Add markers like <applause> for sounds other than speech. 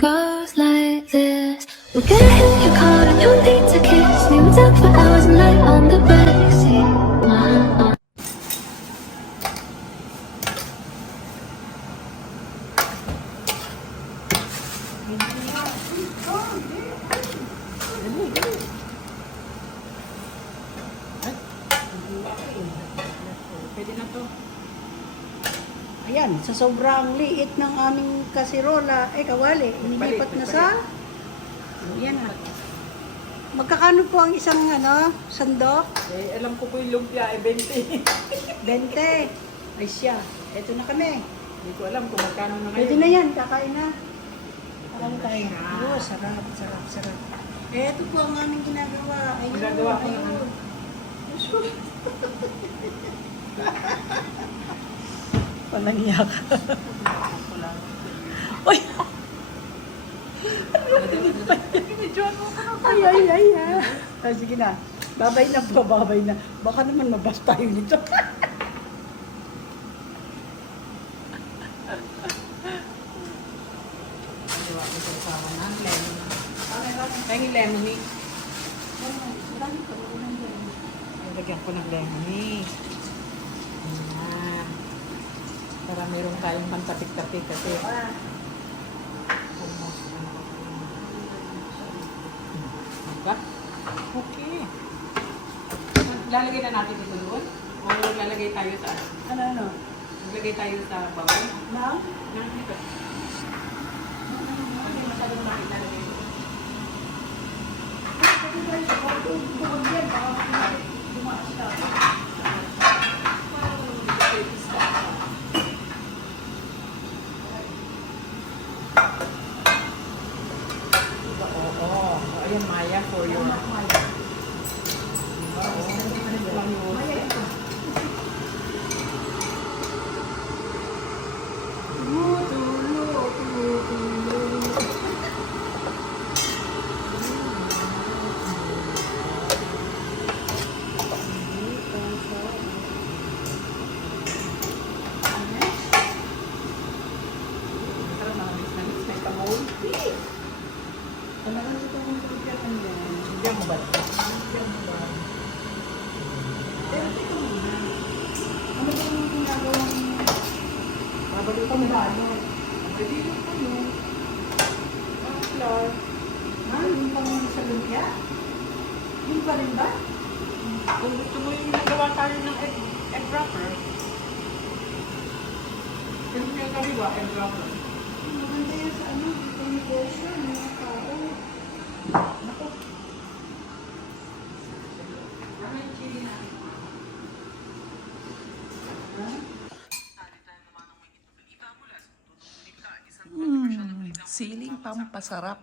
goes like this. We're gonna hit your car and you'll need to kiss me. We'll talk for hours and lie on the backseat. Uh-uh. Pwede Ayan, sa sobrang liit ng aming kasirola, eh kawali, inilipat na sa... Ayan ha. Magkakano po ang isang ano, sandok? Eh, alam ko po yung lumpia, eh, 20. 20. <laughs> Ay siya, eto na kami. Hindi ko alam kung magkano na ngayon. Pwede na yan, kakain na. Kakain tayo. Siya. Oh, sarap, sarap, sarap. Eto po ang aming ginagawa. Ayun, Ginagawa ko ayun. ano? <laughs> Panangyak. Uy! Ay, ay, ay, ay. Ah, sige na. Babay na po, babay na. Baka naman mabas tayo nito. Gawa ko sa usawa ng lemon. Kaya yung lemon eh. Lagyan ko ng lemon eh. Ayan. Para meron kayong pantapik-tapik kasi. Ano, Diba? Okay. Lalagay na natin ito doon? O lalagay tayo sa ano? Ano, ano? Lalagay tayo sa bawal? Ma'am? Nang dito. Hindi masyadong makita lagay ito. Oo. Oh, Ayan, Maya, for your... Parang makamis na mix. May kamol. Ano ka dito kung pagkakan yan? Diyan mo ba? Pero teka muna. Ano ba yung ginagawang Babalik pang bayo? Pwede yung ano. Ah, flour. Ma'am, yung pang sa lumpia? Yun pa rin ba? Kung gusto mo yung nagawa tayo ng egg, egg wrapper. Yung yung kaliwa, egg wrapper. Maganda yan sa ano, sa negosyo, mga tao. Naku, Ano yung chili na? Hmm, siling pampasarap.